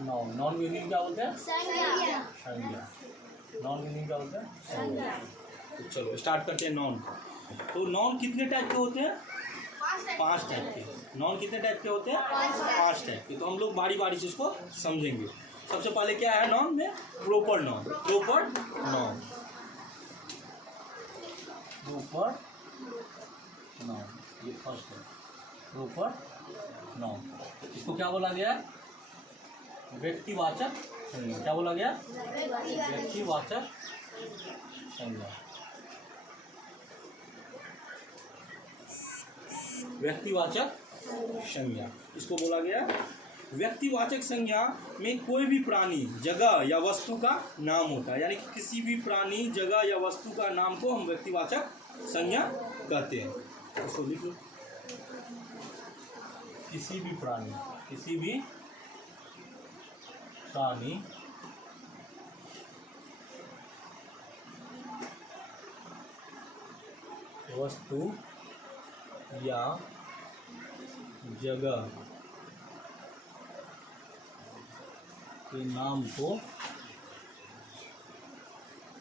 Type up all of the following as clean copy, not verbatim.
Non. Non meaning क्या बोलते हैं? संज्ञा। संज्ञा। नॉन मीनिंग क्या बोलते हैं? संज्ञा। तो चलो स्टार्ट करते हैं नॉन। तो नॉन कितने टाइप के होते हैं? 5 टाइप के। नॉन कितने टाइप के होते हैं? 5 टाइप के। तो हम लोग बारी बारी से इसको समझेंगे। सबसे पहले क्या है नॉन में? Proper noun. Proper noun. Proper noun, ये फर्स्ट है। प्रॉपर नॉन, इसको क्या बोला गया? व्यक्तिवाचक संज्ञा। क्या बोला गया? व्यक्तिवाचक संज्ञा। व्यक्तिवाचक संज्ञा इसको बोला गया। व्यक्तिवाचक संज्ञा में कोई भी प्राणी, जगह या वस्तु का नाम होता है, यानी कि किसी भी प्राणी, जगह या वस्तु का नाम को हम व्यक्तिवाचक संज्ञा कहते हैं। इसको लिख लो। किसी भी प्राणी, किसी भी प्राणी, वस्तु या जगह के नाम को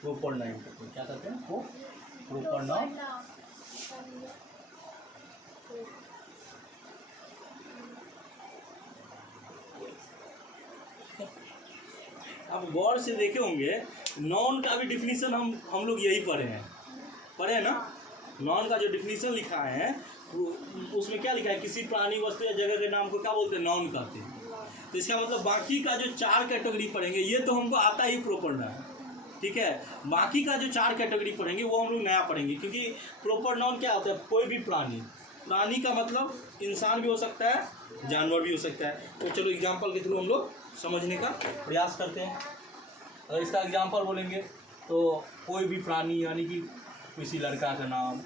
प्रॉपर नाउन कहते हैं। क्या कहते हैं? वो प्रॉपर नाउन। आप गौर से देखे होंगे नॉन का भी डिफिनीशन हम लोग यही पढ़े हैं ना। नॉन का जो डिफिनीशन लिखा है उसमें क्या लिखा है? किसी प्राणी, वस्तु या जगह के नाम को क्या बोलते हैं? नॉन कहते हैं। तो इसका मतलब बाकी का जो 4 कैटेगरी पढ़ेंगे, ये तो हमको आता ही प्रॉपर नाउन, ठीक है। बाकी का जो 4 कैटेगरी पढ़ेंगे वो हम लोग नया पढ़ेंगे, क्योंकि प्रॉपर नाउन क्या होता है? कोई भी प्राणी। प्राणी का मतलब इंसान भी हो सकता है, जानवर भी हो सकता है। तो चलो एग्जाम्पल के थ्रू हम लोग समझने का प्रयास करते हैं। अगर इसका एग्जाम्पल बोलेंगे तो कोई भी प्राणी यानी कि किसी लड़का का नाम,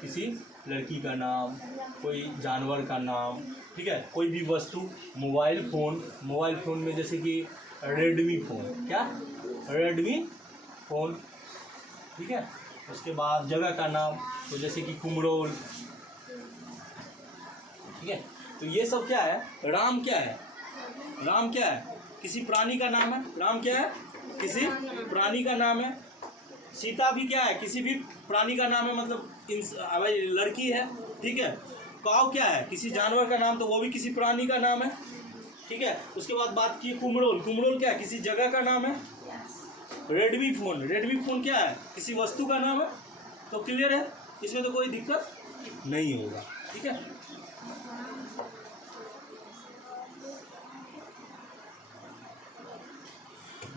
किसी लड़की का नाम, कोई जानवर का नाम, ठीक है। कोई भी वस्तु, मोबाइल फ़ोन। मोबाइल फ़ोन में जैसे कि रेडमी फ़ोन, क्या? रेडमी फ़ोन, ठीक है। उसके बाद जगह का नाम, तो जैसे कि कुमरोल, ठीक है। तो ये सब क्या है? राम क्या है? राम क्या है? किसी प्राणी का नाम है। राम क्या है? किसी प्राणी का नाम है। सीता भी क्या है? किसी भी प्राणी का नाम है, मतलब भाई लड़की है, ठीक है। काऊ क्या है? किसी जानवर का नाम, तो वो भी किसी प्राणी का नाम है, ठीक है। उसके बाद बात की कुमरोल। कुमरोल क्या है? किसी जगह का नाम है। रेडमी फ़ोन, रेडमी फ़ोन क्या है? किसी वस्तु का नाम है। तो क्लियर है, इसमें तो कोई दिक्कत नहीं होगा, ठीक है।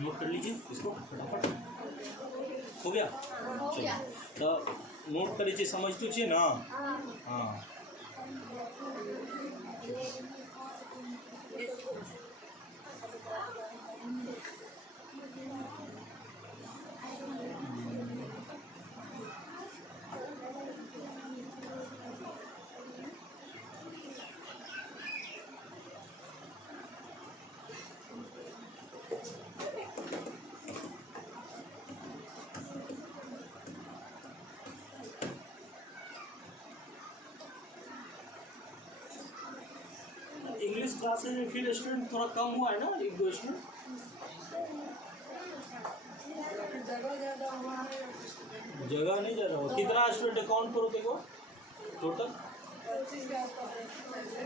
नोट कर लीजिए इसको फटाफट। हो गया? चलिए तो नोट कर लीजिए, समझ तो चाहिए ना। हाँ, इंग्लिश क्लासेज में फिर स्टूडेंट थोड़ा कम हुआ है ना, 1-2 स्टूडेंट। जगह नहीं ज़्यादा हुआ। कितना स्टूडेंट है? काउंट करो देखो टोटल।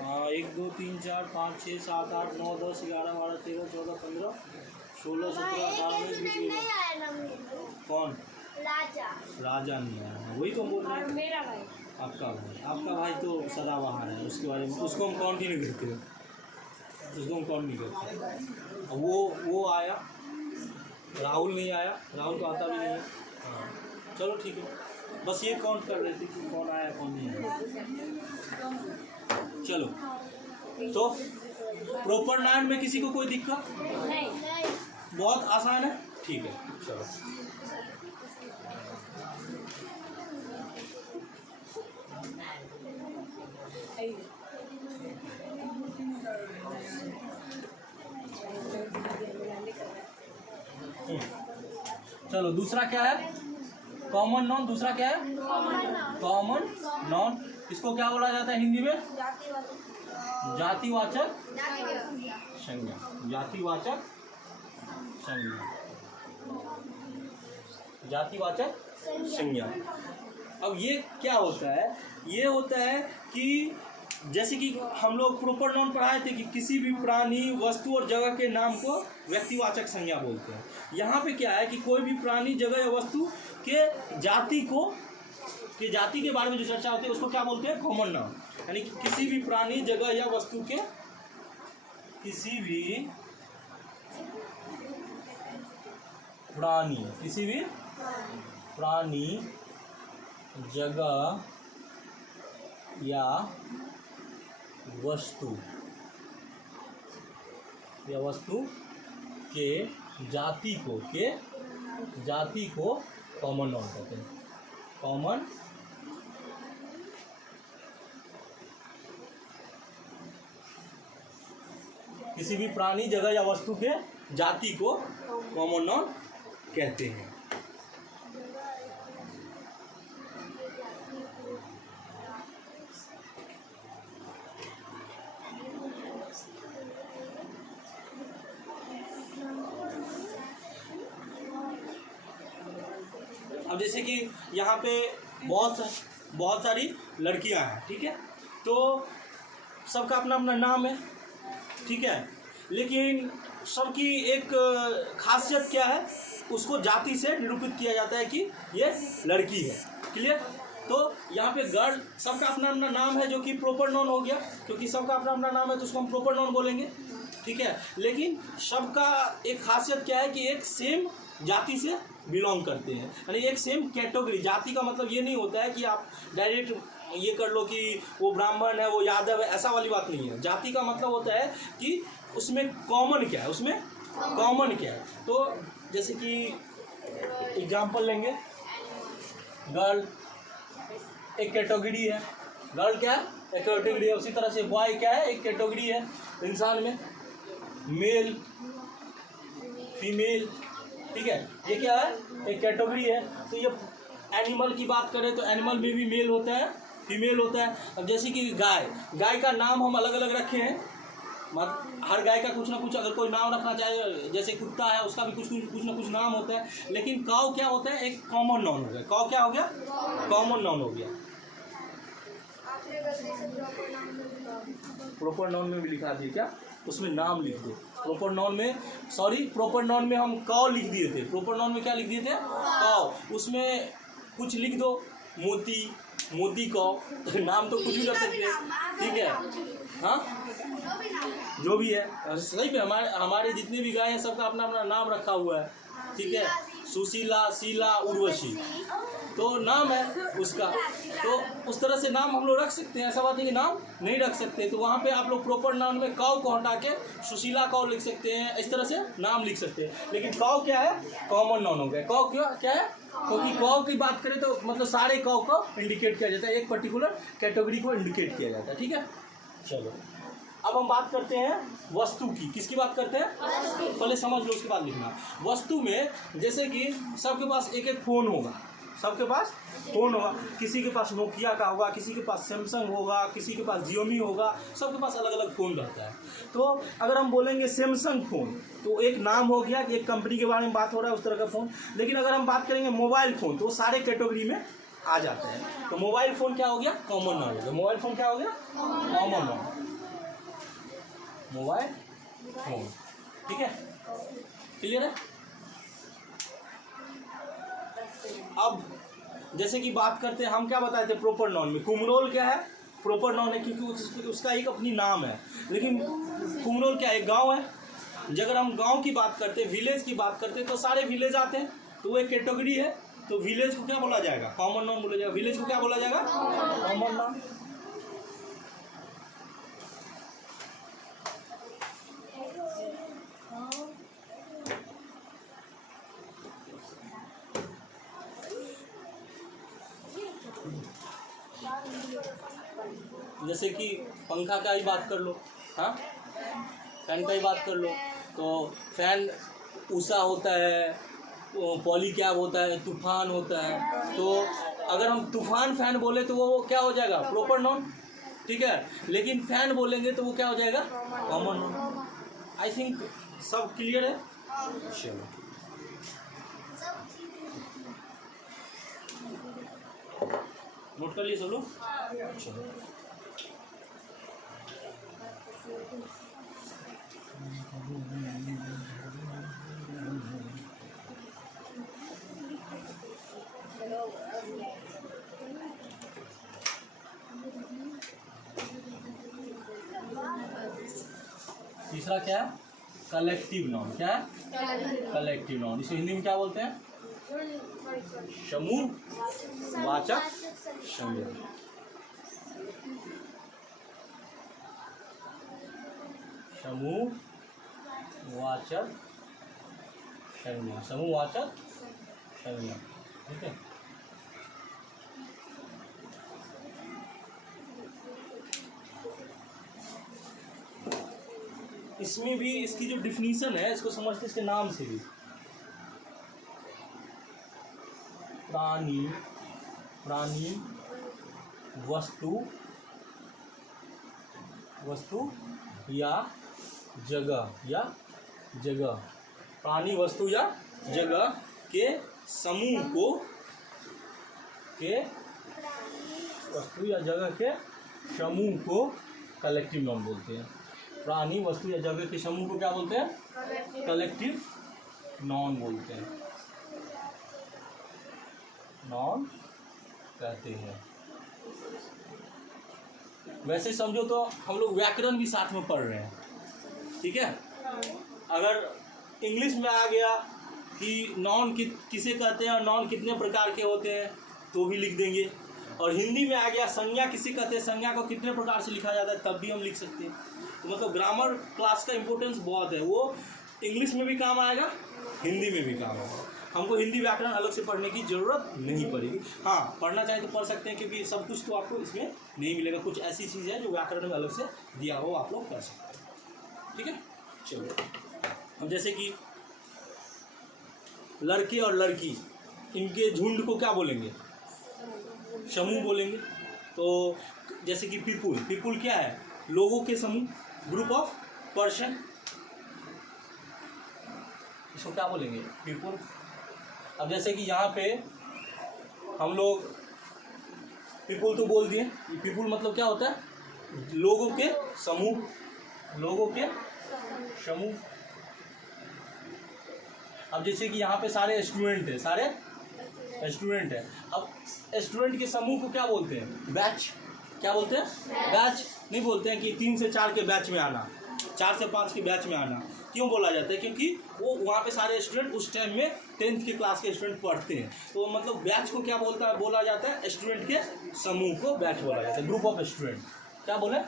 हाँ, 1 2 3 4 5 6 7 8 9 10 11 12 13 14 15 16 17 18 19 कौन? राजा नहीं आया। वही तो बोल रहे हैं। मेरा भाई, आपका भाई तो सदाबहार है, उसके बारे में उसको हम काउंट ही नहीं करते, उसको हम काउंट नहीं करते। वो आया, राहुल नहीं आया, राहुल तो आता भी नहीं है। हाँ चलो ठीक है, बस ये काउंट कर रहे थे कि कौन आया कौन नहीं आया। चलो तो प्रॉपर नाउन में किसी को कोई दिक्कत नहीं? बहुत आसान है, ठीक है। चलो चलो दूसरा क्या है? Common noun. दूसरा क्या है? Common noun. इसको क्या बोला जाता है हिंदी में? जातिवाचक संज्ञा, जातिवाचक संज्ञा, जातिवाचक संज्ञा। अब ये क्या होता है, ये होता है कि जैसे कि हम लोग प्रोपर नाउन पढ़ाए थे कि किसी भी प्राणी, वस्तु और जगह के नाम को व्यक्तिवाचक संज्ञा बोलते हैं। यहाँ पे क्या है कि कोई भी प्राणी, जगह या वस्तु के जाति को, के जाति के बारे में जो चर्चा होती है उसको क्या बोलते हैं, कॉमन नाउन। यानी कि किसी भी प्राणी, जगह या वस्तु के, किसी भी प्राणी, किसी भी प्राणी, जगह या वस्तु के जाति को कॉमन नाउन कहते हैं। कॉमन किसी भी प्राणी, जगह या वस्तु के जाति को कॉमन नाउन कहते हैं। अब जैसे कि यहाँ पे बहुत सारी लड़कियां हैं, ठीक है, तो सबका अपना अपना नाम है, ठीक है, लेकिन सबकी एक खासियत क्या है, उसको जाति से निरूपित किया जाता है कि ये लड़की है। क्लियर? तो यहाँ पे गर्ल, सबका अपना अपना नाम है जो कि प्रॉपर नाउन हो गया, क्योंकि सबका अपना अपना नाम है तो उसको हम प्रॉपर नाउन बोलेंगे, ठीक है। लेकिन सबका एक खासियत क्या है कि एक सेम जाति से बिलोंग करते हैं, यानी एक सेम कैटेगरी। जाति का मतलब ये नहीं होता है कि आप डायरेक्ट ये कर लो कि वो ब्राह्मण है, वो यादव है, ऐसा वाली बात नहीं है। जाति का मतलब होता है कि उसमें कॉमन क्या है, उसमें कॉमन क्या है। तो जैसे कि एग्जाम्पल लेंगे, गर्ल एक कैटेगरी है, गर्ल क्या है, एक कैटेगरी है। उसी तरह से बॉय क्या है, एक कैटेगरी है इंसान में, मेल, फीमेल, ठीक है, ये क्या है, एक कैटेगरी है। तो ये एनिमल की बात करें तो एनिमल में भी मेल होता है, फीमेल होता है। अब जैसे कि गाय का नाम हम अलग अलग रखे हैं, हर गाय का कुछ ना कुछ अगर कोई नाम रखना चाहे, जैसे कुत्ता है उसका भी कुछ ना कुछ नाम होता है। लेकिन काऊ क्या होता है, एक कॉमन नाउन हो गया। काऊ क्या हो गया, कॉमन नाउन हो गया। प्रॉपर नाउन में भी लिखा दिया क्या, उसमें नाम लिख दो। प्रॉपर नाउन में, सॉरी, प्रॉपर नाउन में हम काऊ लिख दिए थे। प्रॉपर नाउन में क्या लिख दिए थे, काऊ। उसमें कुछ लिख दो, मोती, मोती काऊ, नाम तो कुछ भी कर सकते हैं, ठीक है, हाँ, जो भी है। सही में हमारे जितने भी गाय हैं सबका अपना अपना नाम रखा हुआ है, ठीक है। सुशीला, शीला, उर्वशी, तो नाम है उसका। तो उस तरह से नाम हम लोग रख सकते हैं, ऐसा बात है कि नाम नहीं रख सकते। तो वहाँ पे आप लोग प्रॉपर नाउन में काऊ को हटा के सुशीला काऊ लिख सकते हैं, इस तरह से नाम लिख सकते हैं। लेकिन काऊ क्या है, कॉमन नाउन हो गया। काऊ क्या है, क्योंकि काऊ की बात करें तो मतलब सारे काऊ को इंडिकेट किया जाता है, एक पर्टिकुलर कैटेगरी को इंडिकेट किया जाता है, ठीक है। चलो अब हम बात करते हैं वस्तु की। किसकी बात करते हैं, पहले समझ लो उसके बाद लिखना। वस्तु में जैसे कि सबके पास एक एक फ़ोन होगा, सबके पास फ़ोन होगा। किसी के पास नोकिया का होगा, किसी के पास सैमसंग होगा, किसी के पास जियोमी होगा, सबके पास अलग अलग फ़ोन रहता है। तो अगर हम बोलेंगे सैमसंग फ़ोन तो एक नाम हो गया कि एक कंपनी के बारे में बात हो रहा है, उस तरह का फ़ोन। लेकिन अगर हम बात करेंगे मोबाइल फ़ोन तो वो सारे कैटेगरी में आ जाते हैं। तो मोबाइल फ़ोन क्या हो गया, कॉमन नाउन हो गया। मोबाइल फ़ोन क्या हो गया, कॉमन नाउन, मोबाइल फोन, ठीक है, क्लियर है। अब जैसे कि बात करते हैं, हम क्या बताए थे प्रॉपर नाउन में, कुमरोल क्या है, प्रॉपर नाउन है क्योंकि उसका एक अपनी नाम है। लेकिन कुमरोल क्या है, एक गांव है। अगर हम गांव की बात करते हैं, विलेज की बात करते हैं तो सारे विलेज आते हैं, तो वो एक कैटेगरी है। तो विलेज को क्या बोला जाएगा, कॉमन नाउन बोला जाएगा। विलेज को क्या बोला जाएगा, कॉमन नाउन। जैसे कि पंखा का ही बात कर लो, हाँ, फैन का ही बात कर लो, तो फैन उषा होता है, पॉली कैब होता है, तूफान होता है। तो अगर हम तूफान फैन बोले तो वो क्या हो जाएगा, प्रॉपर नाउन, ठीक ठीक है, लेकिन फैन बोलेंगे तो वो क्या हो जाएगा, कॉमन। आई थिंक सब क्लियर है। चलो नोट कर लिए सब लोग। चलो तीसरा क्या है, कलेक्टिव नाउन। क्या है, कलेक्टिव नाउन। इसे हिंदी में क्या बोलते हैं, समूह वाचक संज्ञा। समूह वाचक संज्ञा, समूह वाचक संज्ञा। ठीक है, इसमें भी इसकी जो डिफिनीशन है इसको समझते इसके नाम से भी। प्राणी, प्राणी वस्तु, वस्तु या जगह, या जगह, प्राणी वस्तु या जगह के समूह को, के वस्तु या जगह के समूह को कलेक्टिव नाउन बोलते हैं। प्राणी वस्तु या जगह के समूह को क्या बोलते हैं, कलेक्टिव नाउन बोलते हैं, नाउन कहते हैं। वैसे समझो तो हम लोग व्याकरण भी साथ में पढ़ रहे हैं, ठीक है। अगर इंग्लिश में आ गया कि नाउन किसे कहते हैं और नाउन कितने प्रकार के होते हैं तो भी लिख देंगे, और हिंदी में आ गया संज्ञा किसे कहते हैं, संज्ञा को कितने प्रकार से लिखा जाता है तब भी हम लिख सकते हैं। तो मतलब ग्रामर क्लास का इंपॉर्टेंस बहुत है, वो इंग्लिश में भी काम आएगा, हिंदी में भी काम आएगा। हमको हिंदी व्याकरण अलग से पढ़ने की ज़रूरत नहीं पड़ेगी। हाँ, पढ़ना चाहे तो पढ़ सकते हैं, क्योंकि सब कुछ तो आपको इसमें नहीं मिलेगा। कुछ ऐसी चीज़ है जो व्याकरण में अलग से दिया हो, आप लोग कर सकते हैं, ठीक है। चलो, अब जैसे कि लड़के और लड़की, इनके झुंड को क्या बोलेंगे, समूह बोलेंगे। तो जैसे कि पीपुल, पीपुल क्या है, लोगों के समूह, ग्रुप ऑफ पर्सन, इसको क्या बोलेंगे, पीपुल। अब जैसे कि यहाँ पे हम लोग पीपुल तो बोल दिए, पीपुल मतलब क्या होता है, लोगों के समूह, लोगों के समूह। अब जैसे कि यहाँ पे सारे स्टूडेंट हैं, सारे स्टूडेंट हैं। अब स्टूडेंट के समूह को क्या बोलते हैं, बैच। क्या बोलते हैं, बैच। नहीं बोलते हैं कि 3 से 4 के बैच में आना, 4 से 5 के बैच में आना। क्यों बोला जाता है, क्योंकि वो वहाँ पे सारे स्टूडेंट उस टाइम में 10th के क्लास के स्टूडेंट पढ़ते हैं। तो मतलब बैच को क्या बोला जाता है, स्टूडेंट के समूह को बैच बोला जाता है, ग्रुप ऑफ स्टूडेंट। क्या बोले,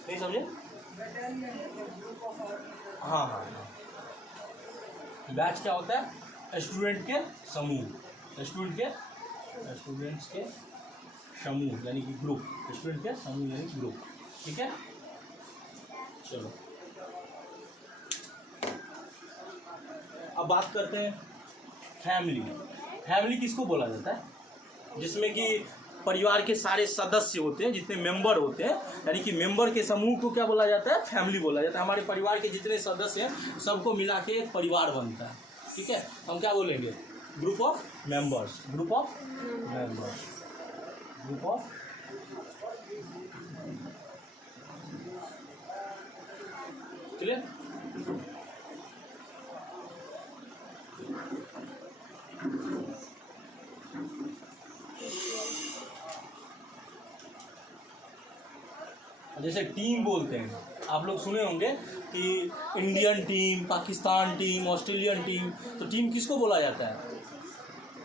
नहीं समझे। हाँ हाँ हाँ, बैच क्या होता है, स्टूडेंट के समूह, स्टूडेंट्स के समूह यानी कि ग्रुप, स्टूडेंट के समूह यानी कि ग्रुप, ठीक है। चलो अब बात करते हैं फैमिली। फैमिली किसको बोला जाता है, जिसमें कि परिवार के सारे सदस्य होते हैं, जितने मेंबर होते हैं, यानी कि मेंबर के समूह को क्या बोला जाता है, फैमिली बोला जाता है। हमारे परिवार के जितने सदस्य हैं सबको मिला के एक परिवार बनता है, ठीक है। हम क्या बोलेंगे, group of members, group of members, group of. चलिए जैसे टीम बोलते हैं, आप लोग सुने होंगे कि Indian team, Pakistan team, Australian team. तो टीम किसको बोला जाता है,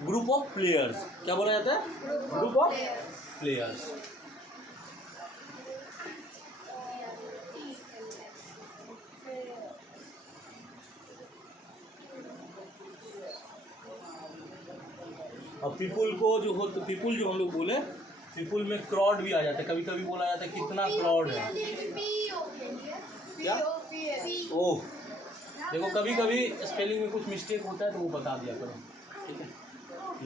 ग्रुप ऑफ प्लेयर्स। क्या बोला जाता है, ग्रुप ऑफ प्लेयर्स। और पीपुल को जो हो, तो पीपुल जो हम लोग बोले, पीपुल में क्राउड भी आ जाता है, कभी कभी बोला जाता है कितना क्राउड है। क्या, ओह देखो, कभी कभी स्पेलिंग में कुछ मिस्टेक होता है तो वो बता दिया करो, ठीक है,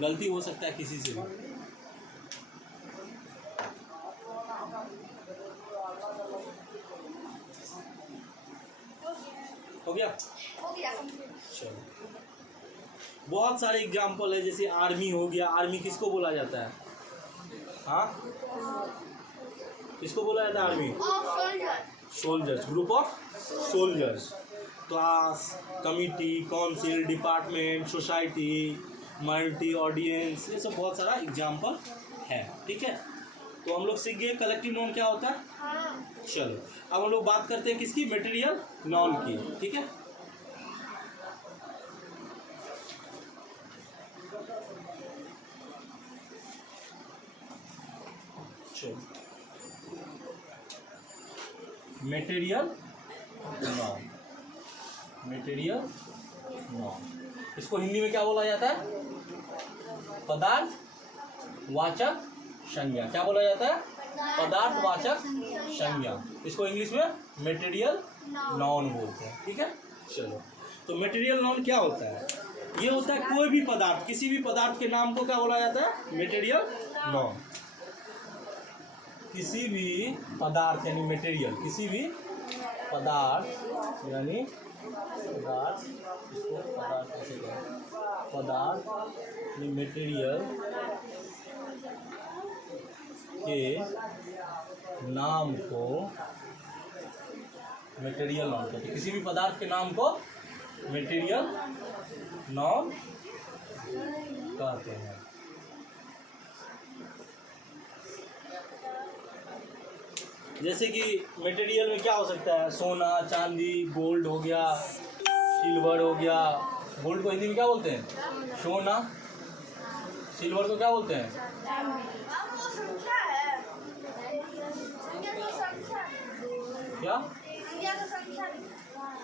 गलती हो सकता है किसी से भी। हो गया? हो गया। चलो, बहुत सारे एग्जाम्पल है, जैसे आर्मी हो गया। आर्मी किसको बोला जाता है? हाँ, किसको बोला जाता है army? Soldiers, group of soldiers. Class, committee, council, department, society, multi, audience, ये सब बहुत सारा एग्जाम्पल है। ठीक है, तो हम लोग सीख गए कलेक्टिव नाउन क्या होता है। चलो, अब हम लोग बात करते हैं किसकी? मटेरियल नाउन की। ठीक है, मटेरियल नाउन। मटेरियल नाउन, इसको हिंदी में क्या बोला जाता है? पदार्थ वाचक संज्ञा। क्या बोला जाता है? पदार्थ वाचक संज्ञा। इसको इंग्लिश में मटेरियल नाउन बोलते हैं। ठीक है, चलो, तो मटेरियल नाउन क्या होता है? ये होता है कोई भी पदार्थ, किसी भी पदार्थ के नाम को क्या बोला जाता है? Material noun. किसी भी पदार्थ यानी मटेरियल, किसी भी पदार्थ यानी पदार्थ, इसको पदार्थ कैसे कहें? पदार्थ यानी मटेरियल के नाम को मटेरियल नाउन कहते हैं। किसी भी पदार्थ के नाम को मटेरियल नाउन कहते हैं। जैसे कि मटेरियल में क्या हो सकता है? सोना, चांदी, गोल्ड हो गया, सिल्वर हो गया। गोल्ड को हिंदी में क्या बोलते हैं? सोना। सिल्वर को क्या बोलते हैं? क्या?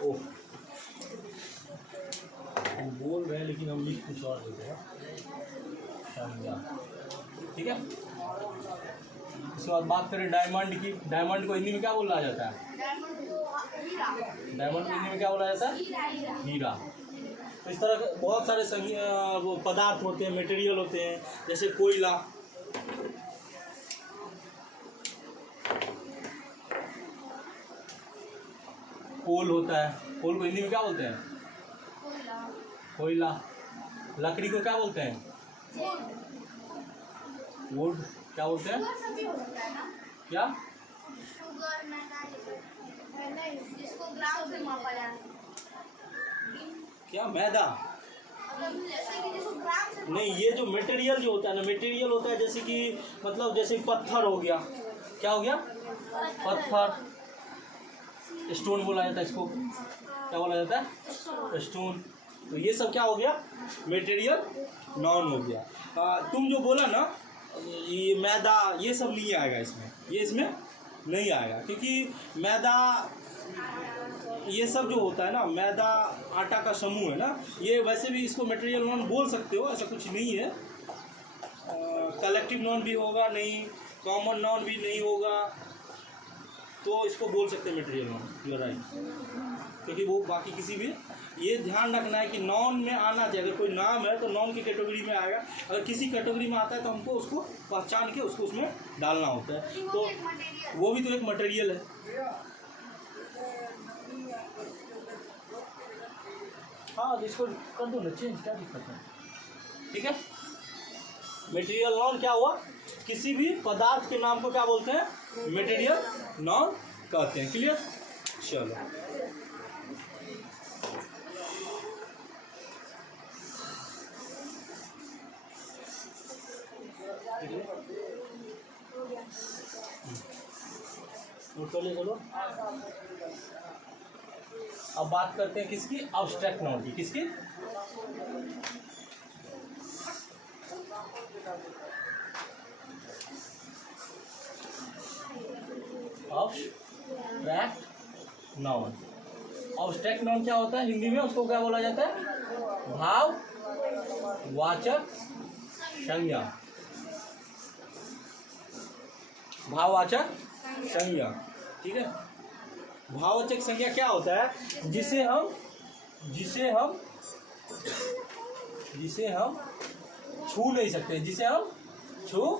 ओह, हम बोल रहे हैं लेकिन हम लिख कुछ और देते हैं। ठीक है, इसके बाद बात करें डायमंड की। डायमंड को हिंदी में क्या बोला जाता है? डायमंड को हिंदी में क्या बोला जाता है? हीरा। तो इस तरह के बहुत सारे वो पदार्थ होते हैं, मटेरियल होते हैं। जैसे कोयला, कोल होता है। कोल को हिंदी में क्या बोलते हैं? कोयला। लकड़ी को क्या बोलते हैं? वुड। क्या बोलते हैं? क्या? क्या? मैदा? नहीं, ये जो मटेरियल जो होता है ना, मटेरियल होता है जैसे कि मतलब जैसे पत्थर हो गया। क्या हो गया? पत्थर। स्टोन बोला जाता है इसको। क्या बोला जाता है? स्टोन। तो ये सब क्या हो गया? मटेरियल नाउन हो गया। तुम जो बोला ना, ये मैदा, ये सब नहीं आएगा इसमें। ये इसमें नहीं आएगा, क्योंकि मैदा, ये सब जो होता है ना, मैदा आटा का समूह है ना, ये वैसे भी इसको मटेरियल नाउन बोल सकते हो, ऐसा कुछ नहीं है। कलेक्टिव नाउन भी होगा नहीं, कॉमन नाउन भी नहीं होगा, तो इसको बोल सकते हैं material noun. You are right, क्योंकि वो बाकी किसी भी, ये ध्यान रखना है कि नाउन में आना चाहिए। अगर कोई नाम है तो नाउन की कैटेगरी में आएगा। अगर किसी कैटेगरी में आता है तो हमको उसको पहचान के उसको उसमें डालना होता है। तो वो भी तो एक मटेरियल है। हाँ, तो इसको कर दो ना चेंज, क्या दिक्कत है? ठीक है, मटेरियल नाउन क्या हुआ? किसी भी पदार्थ के नाम को क्या बोलते हैं? मटेरियल नाउन कहते हैं। क्लियर? चलो, चलो, अब बात करते हैं किसकी? अब्स्ट्रैक्ट नाउन की। किसकी? Abstract noun. अब्स्ट्रैक्ट नाउन क्या होता है हिंदी में? उसको क्या बोला जाता है? भाववाचक संज्ञा। भाववाचक संज्ञा। ठीक है, भाववाचक संज्ञा क्या होता है? जिसे हम छू नहीं सकते, जिसे हम छू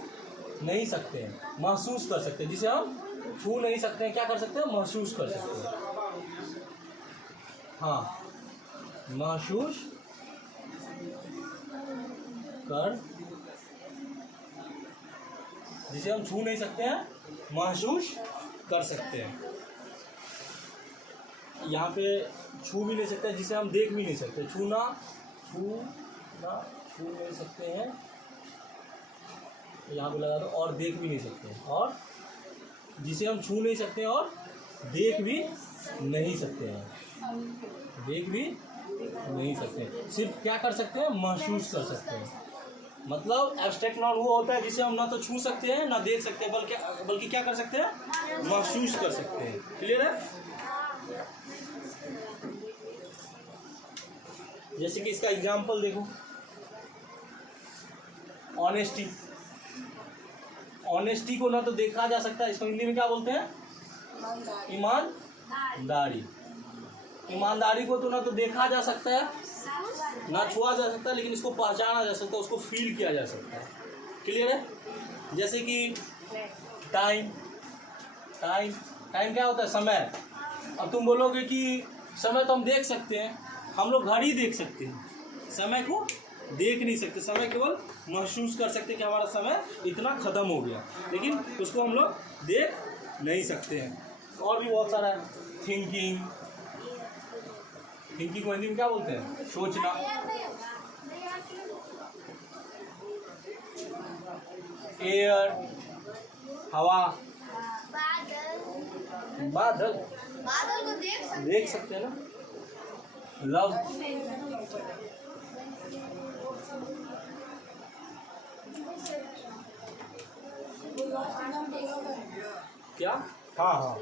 नहीं सकते, महसूस कर सकते हैं। जिसे हम छू नहीं सकते हैं, क्या कर सकते हैं? महसूस कर सकते हैं। हाँ, महसूस कर, जिसे हम छू नहीं सकते हैं महसूस कर सकते हैं। यहाँ पे छू भी नहीं सकते, जिसे हम देख भी नहीं सकते। छू नहीं सकते हैं, यहाँ पे लगा दो, और देख भी नहीं सकते हैं। और जिसे हम छू नहीं सकते हैं और देख भी नहीं सकते हैं, देख भी नहीं सकते, सिर्फ क्या कर सकते हैं, महसूस कर सकते हैं। मतलब एब्स्ट्रैक्ट नाउन वो होता है जिसे हम ना तो छू सकते हैं ना देख सकते हैं, बल्कि क्या कर सकते हैं, महसूस कर सकते हैं। क्लियर है? जैसे कि इसका एग्जाम्पल देखो, ऑनेस्टी। ऑनेस्टी को ना तो देखा जा सकता है, इसको हिंदी में क्या बोलते हैं, ईमानदारी। ईमानदारी को तो ना तो देखा जा सकता है ना छुआ जा सकता है, लेकिन इसको पहचाना जा सकता है, उसको फील किया जा सकता है। क्लियर है? जैसे कि टाइम। टाइम टाइम क्या होता है, समय। अब तुम बोलोगे कि समय तो हम देख सकते हैं, हम लोग घड़ी देख सकते हैं, समय को देख नहीं सकते। समय केवल महसूस कर सकते कि हमारा समय इतना ख़त्म हो गया, लेकिन उसको हम लोग देख नहीं सकते हैं। और भी बहुत सारा है। थिंकिंग। थिंकिंग को हिंदी में क्या बोलते हैं, सोचना। एयर, हवा। बादल को देख सकते हैं ना। लव। क्या? हाँ हाँ,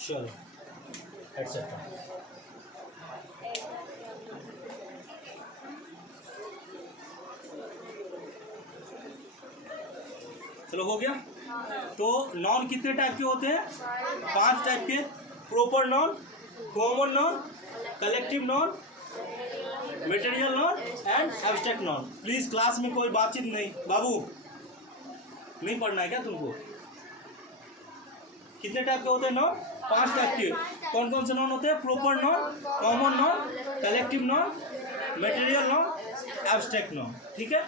चलो एटसेट्रा। चलो हो गया। तो नॉन कितने टाइप के होते हैं, 5 टाइप के। Proper noun, common noun, collective noun, material non and abstract non. Please class में कोई बातचीत नहीं। बाबू नहीं पढ़ना है क्या तुमको? कितने टाइप के होते हैं नॉन? 5 टाइप के। कौन कौन से नॉन होते हैं? Proper noun, common noun, collective noun, material non, abstract non. ठीक है?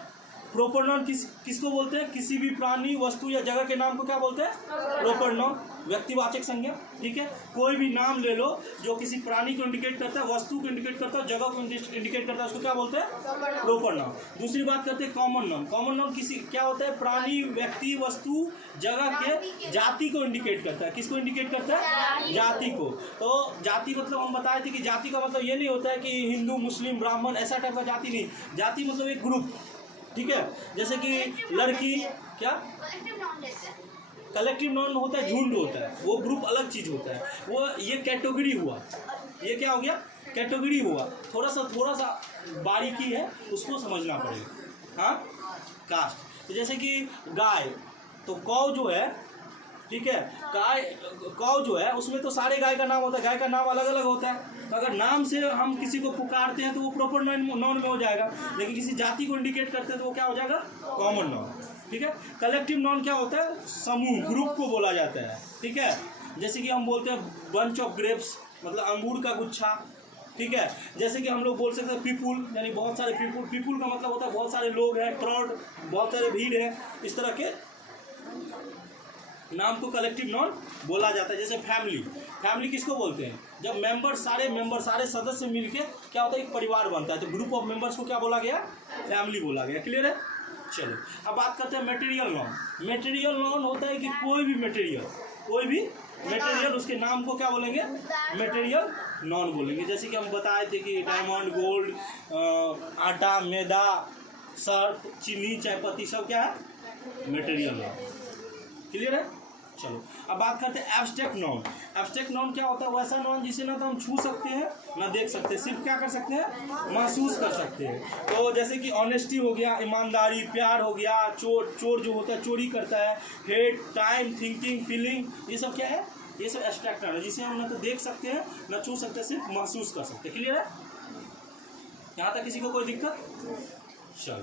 प्रॉपर नॉन किसको बोलते हैं? किसी भी प्राणी, वस्तु या जगह के नाम को क्या बोलते हैं? प्रॉपर नॉन, व्यक्तिवाचक संज्ञा। ठीक है? कोई भी नाम ले लो जो किसी प्राणी को इंडिकेट करता है, वस्तु को इंडिकेट करता है, जगह को इंडिकेट करता है, उसको क्या बोलते हैं? Proper noun. दूसरी बात करते हैं कॉमन नॉन। कॉमन नॉन किसी क्या होता है? प्राणी, व्यक्ति, वस्तु, जगह के जाति को इंडिकेट करता है। किसको इंडिकेट करता है? जाति को। तो जाति मतलब हम बताए थे कि जाति का मतलब ये नहीं होता है कि हिंदू, मुस्लिम, ब्राह्मण ऐसा टाइप का जाति नहीं। जाति मतलब एक ग्रुप। ठीक है? जैसे कि लड़की, क्या कलेक्टिव नॉन होता है, झुंड होता है, वो ग्रुप अलग चीज होता है। वो ये कैटेगरी हुआ, ये क्या हो गया? कैटेगरी हुआ। थोड़ा सा बारीकी है, उसको समझना पड़ेगा। हाँ, कास्ट। तो जैसे कि गाय, तो कौ जो है, ठीक है, कौ जो है उसमें तो सारे गाय का नाम होता है, गाय का नाम अलग अलग होता है। तो अगर नाम से हम किसी को पुकारते हैं तो वो प्रॉपर नॉन में हो जाएगा, लेकिन किसी जाति को इंडिकेट करते हैं तो वो क्या हो जाएगा? Common noun. ठीक है? कलेक्टिव नॉन क्या होता है? समूह, ग्रुप को बोला जाता है। ठीक है? जैसे कि हम बोलते हैं बंच ऑफ ग्रेप्स, मतलब अंगूर का गुच्छा। ठीक है? जैसे कि हम लोग बोल सकते हैं पीपुल, यानी बहुत सारे पीपुल। पीपुल का मतलब होता है बहुत सारे लोग हैं, क्राउड, बहुत सारे भीड़ है। इस तरह के नाम को कलेक्टिव नॉन बोला जाता है। जैसे फैमिली, फैमिली किसको बोलते हैं? जब सारे सदस्य मिलके क्या होता है? एक परिवार बनता है। तो ग्रुप ऑफ मेंबर्स को क्या बोला गया? फैमिली बोला गया। क्लियर है? चलो अब बात करते हैं मटेरियल नॉन। मटेरियल नॉन होता है कि कोई भी मटेरियल, उसके नाम को क्या बोलेंगे? मटेरियल नॉन बोलेंगे। जैसे कि हम बताए थे कि डायमंड, गोल्ड, आटा, मैदा, सर्फ, चीनी, चायपत्ती, सब क्या है? Material non. क्लियर है? चलो अब बात करते हैं एब्स्ट्रैक्ट नॉन। एब्स्ट्रैक्ट नॉन क्या होता है? वैसा नॉन जिसे ना तो हम छू सकते हैं ना देख सकते हैं, सिर्फ क्या कर सकते हैं? महसूस कर सकते हैं। तो जैसे कि ऑनेस्टी हो गया, ईमानदारी, प्यार हो गया, चोर जो होता है चोरी करता है, हेट, टाइम, थिंकिंग, फीलिंग, ये सब क्या है? ये सब एब्स्ट्रैक्ट नॉन है जिसे हम ना तो देख सकते हैं ना छू सकते हैं, सिर्फ महसूस कर सकते हैं। क्लियर है? यहाँ तक किसी को कोई दिक्कत? चलो।